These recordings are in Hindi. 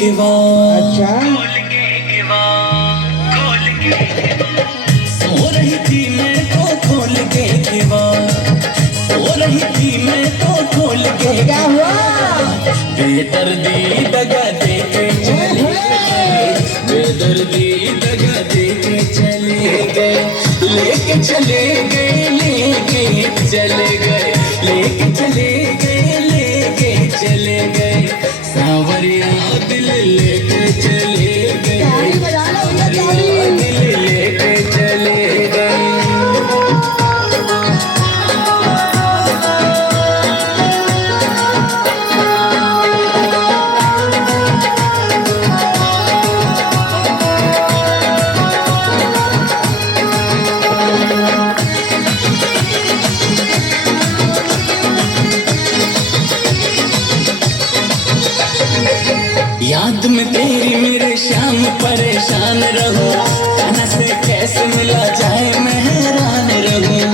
किवाड़। अच्छा सो रही थी मैं तो खोल के किवाड़, सो रही थी मैं तो खोल के क्या हुआ? बेदर्दी दगा दे के चले गए, बेदर्दी दगा दे के चले गए, लेके चले गए, लेके चले गए, लेके चले गए, लेके चले गए, सांवरिया दिल लेके चले गए, ताली बजा लो भैया, सांवरिया ताली। दिल लेके चले गए। याद में तेरी मेरे शाम परेशान रहूं, खाना से कैसे मिला जाए मैं हैरान रहूं।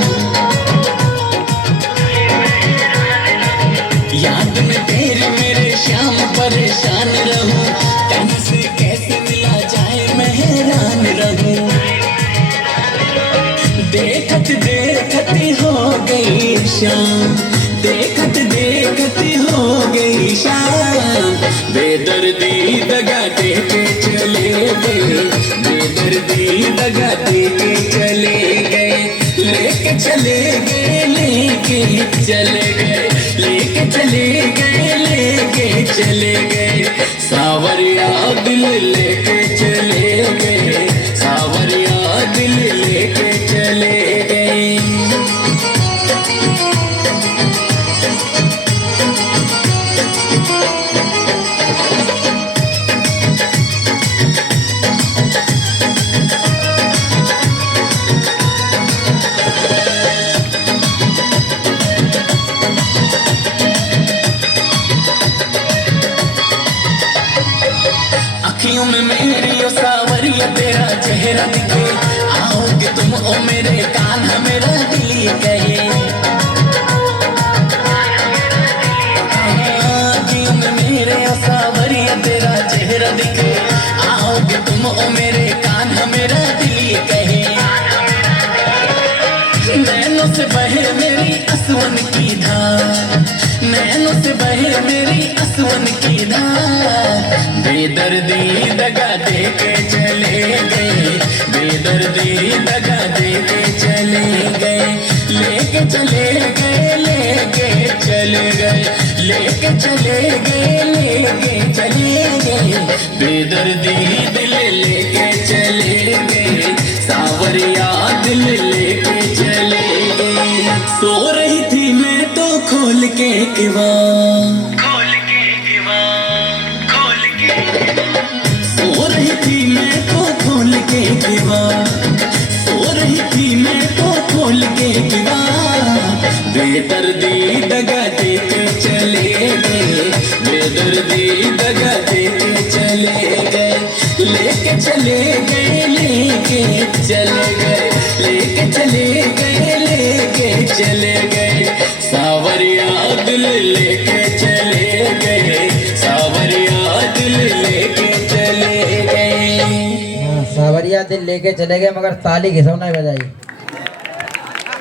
याद में तेरी मेरे शाम परेशान रहूं, खाना से कैसे मिला जाए मैं हैरान रहूं। देखत देखत हो गई शाम, देखत देखत हो गई शाम, बेदर्दी दगा दे के चले गए, बेदर्दी दगा दे के चले गए, लेके चले गए, लेके चले गए, लेके चले गए, लेके चले गए, सांवरिया दिल लेके चले गए, सांवरिया दिल लेके चले गए। अखियों में मेरी ओ सावरिया तेरा चेहरा दिखे, आओगे तुम ओ मेरे कान मेरा दिल ये कहे। अखियों में मेरे ओ सावरिया तेरा चेहरा दिखे, आओगे तुम ओ मेरे कान मेरा दिल ये कहे। नैनों से बहे मेरी असवन की धार, नैनों से बहे मेरी असवन की धार, बेदर्दी दगा दे के चले गए, बेदर्दी दगा दे के चले गए, लेके चले गए, लेके चले गए, लेके चले गए, लेके चले गए, बेदर्दी दिल लेके चले गए, सांवरिया दिल लेके चले गए। सो रही थी मैं तो खोल के किवाड़, सो रही थी मैं तो खोल के किवाड़, सो रही थी मैं तो खोल के किवाड़, बेदर्दी दगा दे के चले गए, बेदर्दी दगा दे के चले गए, लेके चले गए, लेके चले गए, लेके चले गए, लेके चले गए, सांवरिया दिल लेके चले गए, सांवरिया दिल लेके चले गए। सावरिया दिल लेके चले गए, मगर ताली घिसो नहीं बजाई।